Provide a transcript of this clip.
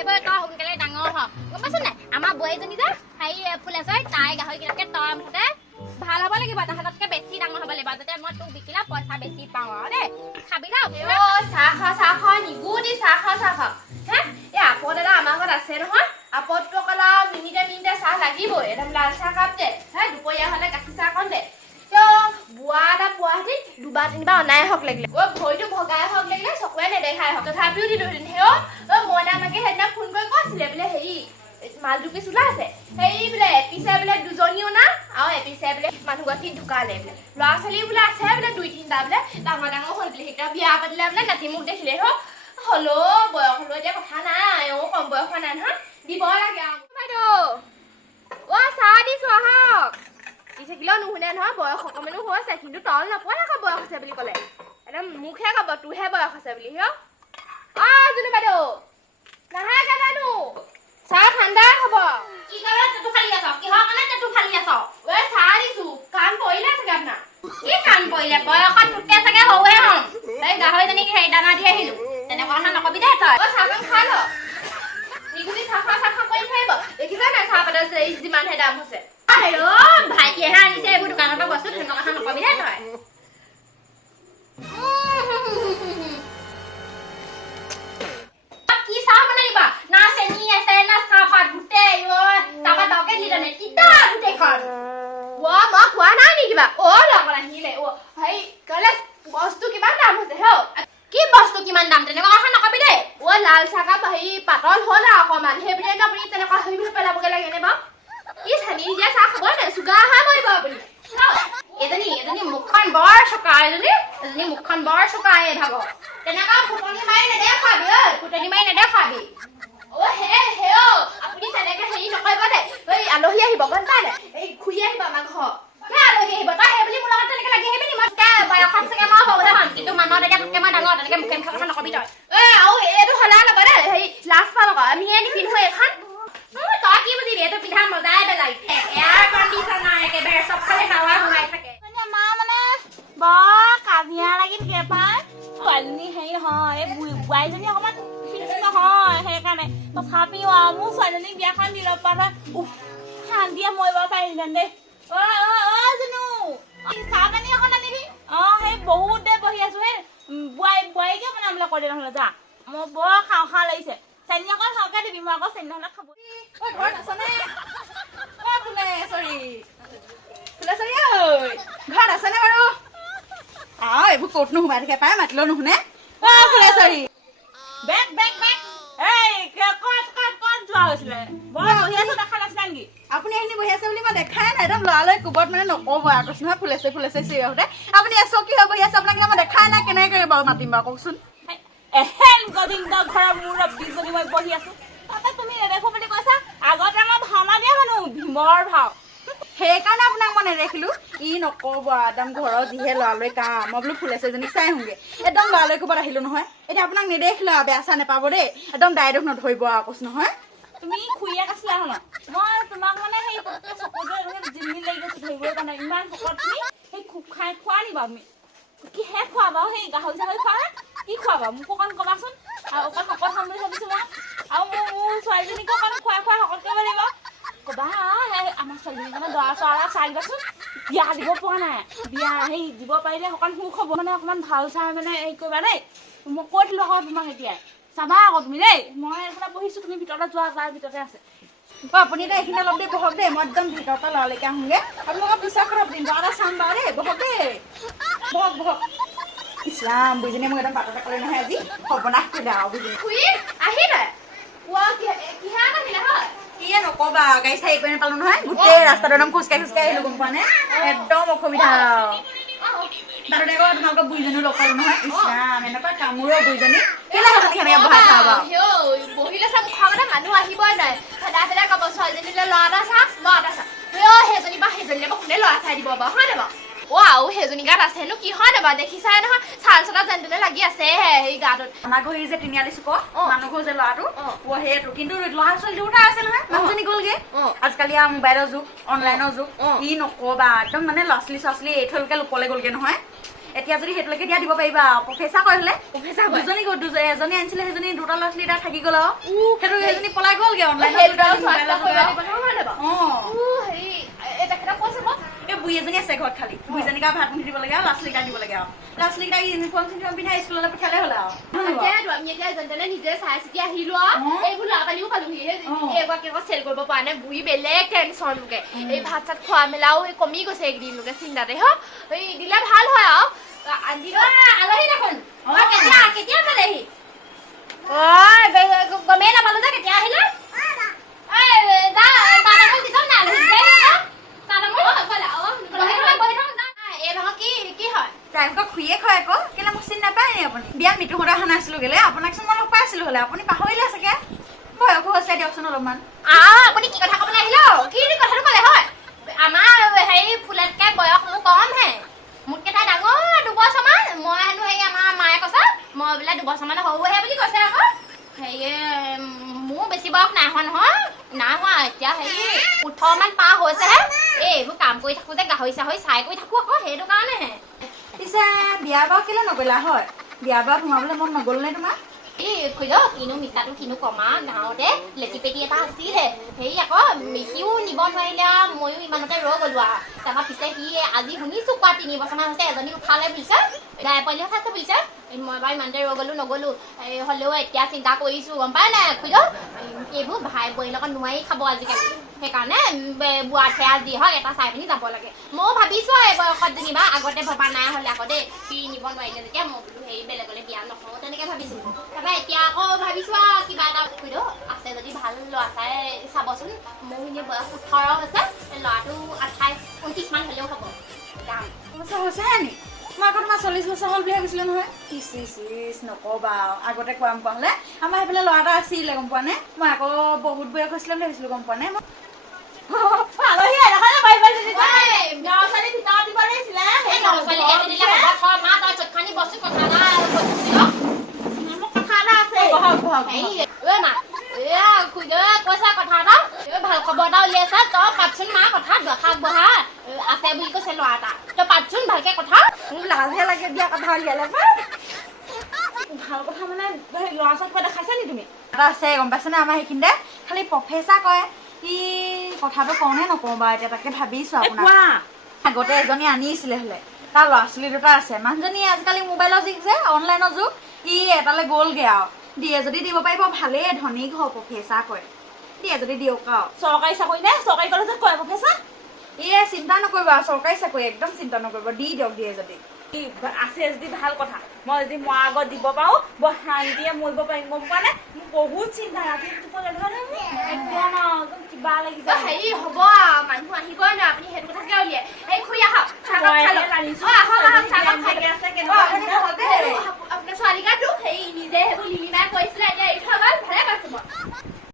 খাই বৈ তই সোনকালে ডাঙৰ হ গম পাইছ নাই আমাৰ বোৱাৰীজনী যে হেৰি ফুলেশ্বৰী তাই গাহৰিকেইটাকে তই মুঠতে ভাল হ'ব লাগিব তাহাঁততকে বেছি ডাঙৰ হ'ব লাগিব যাতে মই তোক বিকিলে পইচা বেছি পাওঁ আৰু দেই খাবি না চাহ খা নিবু দি চাহ খা হে এই আপদ এটা আমাৰ ঘৰত আছে নহয় আপদটো অকল মিনিটে চাহ লাগিবই একদম লাল চাহ কাপ দে হে দুপৰীয়া হ'লে গাখীৰ চাহ অকণ দে বুঢ়া এটা পোৱাহেঁতি দুবাৰ তিনিবাৰ অনাই হওক লাগিলে ভৰিটো ভগাই হওক লাগিলে চকুৱে নেদেখাই হওক তথাপিও দিলোহেঁতেন মইনা আমাকে সেইদিনা ফোন কৰি কৈছিলে বোলে হেৰি মাল 2 পিচ ওলাইছে হেৰি বোলে এপিছে বোলে 2জনী অনা আৰু এপিছে বোলে মানুহগৰাকী ঢুকালে বোলে ল'ৰা ছোৱালী বোলে আছে বোলে 2-3টা বোলে ডাঙৰ হ'ল বোলে সেইকেইটা বিয়া পাতিলে বোলে নাতি মোক দেখিলে হ'লেও বয়স হ'লেও এতিয়া কথা নাই কম বয়স হোৱা নাই নহয় দিব লাগে বাইদেউ চাহ দিছো আহক দি থাকিলেও নুশুনে নহয় বয়স অকমানো হৈছে কিন্তু তল নপৰে আকৌ বয়স হৈছে বুলি ক'লে একদম মুখহে ক'ব তোৰহে বয়স হৈছে বুলি জুনু বাইদেউ নাহে জানো চাহ ঠাণ্ডা হ'ব কি কাৰণে তেতু ফালি আছ কিহৰ কাৰণে তেতু ফালি আছ চাহ দিছো কাম পৰিলে চাগে আপোনাৰ কি কাম পৰিলে বয়সত তোতকে চাগে হয়ে হম এই গাহৰিজনীক হেৰি দানা দি আহিলো তেনেকুৱা কথা নকবি দে তই চাহকণ খাই ল নিগুনি চাহ কৰি থৈ আহিব দেখিছা নাই চাহপাতৰ যিমানহে দাম হৈছে ভাইটিয়েহে আনিছে এইবোৰ দোকানৰ পৰা বস্তু তেনেকুৱা কথা নকবি দে তই কি চাহ বনালিবা না চেনি আছে না চাহপাত গোটেই চাহপাত দৰকে দিলে নে তিতা গোটেইখন মই কোৱা নাই নি কিবা লগত আহিলে হেৰি ক'লে বস্তু কিমান দাম হৈছে কি বস্তু কিমান দাম তেনেকুৱা কথা নকবি দেই লাল চাহকাপ হেৰি পাতল হ'ল আৰু অকণমান সেইবিলাক আপুনি তেনেকুৱা হেৰি পেলাবগৈ লাগে নে বাৰু কি চেনি দিয়া চাহ খাব নে চুগাৰ আহাৰ মৰিব আপুনি এজনী মুখখন বৰ চোকা এজনী মুখখন বৰ চোকা এই ভাগৰ তেনেকুৱা ফুটনি মাৰি নেদেখাবি আপুনি তেনেকে হেৰি নকৰিব দে এই আলহী আহিব গম পাই নাই এই খুৰি আহিব আমাৰ ঘৰ আলহী আহিব তই সেই বুলি মোৰ লগত তেনেকে লাগি আহিবি নি মই বয়সত চাগে মই সৰুহে হ'ম কিন্তু মানুহত এতিয়া তোতকে মই ডাঙৰ তেনেকে মুখে মুখে কথা নকবি তই আৰু এইটো সলা নকয় দে হেৰি লাজ পা নকয় আমি নিপিন্ধো এইখন তই কি বুজিবি এইটো পিন্ধা মজাই বেলেগ এয়াৰ কণ্ডিচনাৰ একেবাৰে চবফালে হাৱা সোমাই থাকে মা মানে বৰ কাজিয়া লাগি থাকে পাই ছোৱালীজনী হেৰি নহয় এই বোৱাৰীজনী অকণমান নহয় সেইকাৰণে তথাপিও মোৰ ছোৱালীজনীক বিয়াখন দি ল'ব পৰা শান্তিয়ে মৰিব পাৰিলেন দেই জুনু চাহ পানী অকণ আনিবি সেই বহুত দেৰি বহি আছো সেই বোৱাৰীকে বনাবলৈ কৈ দে নহ'লে যা মোৰ বৰ খাওঁ লাগিছে চেনি অকণ সৰহকৈ দিবি মই আকৌ চেনি নহ'লে খাব ঘৰত আছনে ফুলেশ্বৰী ঘৰত আছেনে বাৰু এইবোৰ ক'তনো সোমাই থাকে পাই মাতিলেও নুশুনে ফুলেশ্বৰী বেগ ক'ত যোৱা হৈছিলে বৰ বহি আছো দেখা নাছিলে নেকি আপুনি এইখিনি বহি আছে বুলি মই দেখাই নাই একদম লৰালৰি কোবত মানে নক'ব আৰু কৈছো নহয় ফুলেশ্বৰী চিৰি আহোঁতে আপুনি চকী হৈ বহি আছে আপোনাক মই দেখাই নাই কেনেকৈ বাৰু মাতিম বাৰু কওকচোন এহেন গদিন্দৰ ঘৰৰ মূৰত বিজনী মই বহি আছো তাতে তুমি নেদেখো বুলি কৈছা আগতে আমাৰ ভাওনা দিয়া মানুহ ভীমৰ ভাও সেইকাৰণে আপোনাক মই নেদেখিলো নক'ব একদম ঘৰৰ যিহে লৰালৰি কাম মই বোলো ফুলেশ্বৰীজনীক চাই আহোঁগে একদম লৰালৰি ক'ৰবাত আহিলো নহয় এতিয়া আপোনাক নেদেখিলো আৰু বেয়া চা নাপাব দেই একদম ডাইৰেক্ট নধৰিব আৰু কৈছো নহয় তুমি খুৰীয়েক আছিলা শুনা মই তোমাক মানে সেই চকুযোৰ জিনজিন লাগি গৈছো ধৰিবই পৰা নাই ইমান শকত তুমি সেই খুব খাই খোৱা নি বাৰু তুমি কিহে খোৱা বাৰু সেই গাহৰি চাহৰি খোৱা নে কি খোৱা বাৰু মোক অকণ ক'বাচোন আৰু অকণ শকত খাম বুলি ভাবিছো মই আৰু মোৰ ছোৱালীজনীকো অকণ খুৱাই শকত কৰিব লাগিব ক'বা আমাৰ ছোৱালীজনীক মানে দৰা চৰা চাই দিবাচোন বিয়া দিব পৰা নাই বিয়া সেই দিব পাৰিলে অকণ সুখ হ'ব মানে অকণমান ভাল চাই মানে হেৰি কৰিবা দেই মই কৈ দিলোঁ আকৌ তোমাক এতিয়াই চাবা আকৌ তুমি দেই মই এইফালে বহিছোঁ তুমি ভিতৰতে যোৱা তাৰ ভিতৰতে আছে আপুনি এতিয়া এইখিনি অলপ দেৰি বহক দেই মই একদম ভিতৰৰ পৰা লৰালৈকে আহোঁগে আপোনালোকৰ পিছত কথা পাতিম দৰা চাম বাৰু দেই বহক দেই বহক ইছলাম বুজিনে মোক একদম বাটতে ক'লে নহয় আজি সৰ্বনাশ কৰিলে আৰু বুজি আহিলে কিয়ে নক'বা গাড়ী চাৰি কৰি নাপালো নহয় গোটেই ৰাস্তাটো একদম খোজকাঢ়ি আহিলো গম পোৱা নে একদম অসুবিধা তাতে আকৌ তোমালোকৰ বুঢ়ীজনীও লগ পালো নহয় ইছলাম এনেকুৱা কামোৰৰ বুঢ়ীজনী কেলে কেনেকে বহাই খাব বহিলে চা মুখৰ মানে মানুহ আহিবই নাই সদায় ক'ব ছোৱালীজনীলৈ ল'ৰা এটা চা সেইজনী বা সেইজনীলৈ কোনে ল'ৰা চাই দিব বাৰু হয় নে বাৰু আৰু সেইজনী গাত আছেনো কি হয় নে বাৰু দেখিছাই নহয় চাল চটা যেন তেনে লাগি আছেহে সেই গাটোত আমাৰ ঘৰ যে তিনিআলি চুক মানুহ ঘৰ যে ল'ৰাটো সেইটো কিন্তু ল'ৰা ছোৱালী দুটা আছে নহয় মানুহজনী গ'লগে আজিকালি আৰু মোবাইলৰ যুগ অনলাইনৰ যুগ নক'বা একদম মানে ল'ৰা ছোৱালী এৰি থৈকে লোকলে গ'লগে নহয় এতিয়া যদি সেইটোলৈকে দিয়া দিব পাৰিবা প্ৰফেচাৰ কয় হলে দুজনী এজনী আনিছিলে সেইজনী দুটা ল'ৰা ছোৱালী তাত থাকি গ'ল সেইটো সেইজনী পলাই গ'লগে এই বুঢ়ী এজনী আছে ঘৰত খালি বুঢ়ীজনীক ভাত মুঠি দিব লাগে আৰু ল'ৰা ছোৱালীকেইটা দিব লাগে আৰু ল'ৰা ছোৱালীকেইটাক ইউনিফৰ্ম চিউনিফৰ্ম পিন্ধাই স্কুললৈ পঠিয়ালে হ'ল আৰু আমি এতিয়া যেনে নিজে চাই চিতি আহিলো এইবোৰ ল'ৰা পালিও পালোহি এগৰাকী আকৌ চেল কৰিব পৰা নাই বুঢ়ী বেলেগ টেনচন লোকে এই ভাত চাত খোৱা মেলাও কমি গৈছে একদিন লোকে চিন্তাতে এই দিলে ভাল হয় আৰু আলহী দেখোন কেতিয়া পালেহি গমেই নাপালো যে কেতিয়া আহিলে খুৰীয়ে কয় আকৌ কেলে মোক চিনি নাপায় নি আপুনি বিয়া মৃত্যুহঁতৰ অহা নাছিলো গেলে আপোনাকচোন মই লগ পাইছিলো হলে আপুনি পাহৰিলে চাগে বয়সো হৈছে দিয়কচোন অলপমান আপুনি কি কথা ক'বলৈ আহিলে কি কথাটো ক'লে হয় আমাৰ হেৰি ফুলতকে বয়স মোৰ কমহে মোতকে তাই ডাঙৰ 2 বছৰমান মই হেনো হেৰি আমাৰ মায়ে কৈছে মই বোলে 2 বছৰমান সৰুহে বুলি কৈছে আকৌ হেৰি মোৰ বেছি বয়স নাই হোৱা নহয় নাই হোৱা এতিয়া হেৰি 18 মান পাৰ হৈছেহে এইবোৰ কাম কৰি থাকো যে গাহৰি চাহৰি চাই কৰি থাকো আকৌ সেইটো কাৰণেহে পিছে বিয়া বাৰু কেলে নগলা হয় বিয়া বাৰু সোমাবলৈ মন নগ'ল নে তোমাৰ কিনো মিঠাটো কিনো কমা গাঁৱতে লেটি পেটি এটা আছিলে হেৰি আকৌ সিও নিব নোৱাৰিলে ময়ো ইমানতে ৰৈ গলো তাৰপৰা পিছে সি আজি শুনিছো কোৱা 3 বছৰমান হৈছে এজনী উঠালে বুলিছে গাই পোৱালি উঠাইছে বুলিছে মই বাৰু ইমানতে ৰৈ গলো নগলো হ'লেও এতিয়া চিন্তা কৰিছো গম পাই নাই খুইদেউ এইবোৰ ভাই বহিৰ লগত নোৱাৰি খাব আজিকালি সেইকাৰণে বুঢ়া ঠেয়া যি হওক এটা চাই পিনি যাব লাগে ময়ো ভাবিছো এই বয়সত যেনিবা আগতে ভবা নাই হ'লে আকৌ দেই সি নিব নোৱাৰিলে যেতিয়া মই বোলো হেৰি বেলেগলৈ বিয়া নহওঁ তেনেকে ভাবিছো তাৰপৰা এতিয়া আকৌ ভাবিছো কিবা এটা খুইদেউ আছে যদি ভাল ল'ৰা চাই চাবচোন মোৰ এনেই বয়স 18 হৈছে ল'ৰাটো 28 29 মান হ'লেও হ'ব যাম হৈছে নি মই আকৌ তোমাৰ 40 বছৰ হ'ল বুলি ভাবিছিলো নহয় ইচ নকবা আগতে কোৱা হ'লে আমাৰ সেইফালে ল'ৰা এটা আছিলে গম পোৱা নে মই আকৌ বহুত বয়স হৈছিলে বুলি ভাবিছিলো গম পোৱা নে ভাল খবৰ এটা উলিয়াইছা তই পাতচোন মা কথা দশাক বহা আছে বুলি কৈছে ল'ৰা এটা তই পাতচোন ভালকে কথা লাজহে লাগে দিয়া কথা উলিয়ালে ভাল কথা মানে ল'ৰা ছোৱালী কিবা দেখাইছা নি তুমি এটা আছে গম পাইছানে আমাৰ সেইখিনিতে খালি প্ৰফেচাৰ কয় কি কথাটো কওঁ নে নকওঁ বাৰু এতিয়া তাকে ভাবিছো আপোনাৰ আগতে এজনী আনিছিলে হলে তাৰ ল'ৰা ছোৱালী দুটা আছে মানুহজনী আজিকালি মোবাইলৰ যুগ যে অনলাইনৰ যুগ এটালৈ গ'লগে আৰু দিয়ে যদি দিব পাৰিব ভালেই ধনী ঘৰ প্ৰফেচাৰ কয় দিয়ে যদি দিয়ক আৰু চৰকাৰী চাকৰি নে চৰকাৰী কলেজত কয় প্ৰফেচাৰ চিন্তা নকৰিবা চৰকাৰী চাকৰি একদম চিন্তা নকৰিবা দি দিয়ক দিয়ে যদি আছে যদি ভাল কথা মই যদি মই আগত দিব পাৰো বৰ শান্তিয়ে মৰিব পাৰিম গম পোৱা নে মোৰ বহুত চিন্তা ৰাতি একদম কিবা লাগি যায় হেৰি হ'ব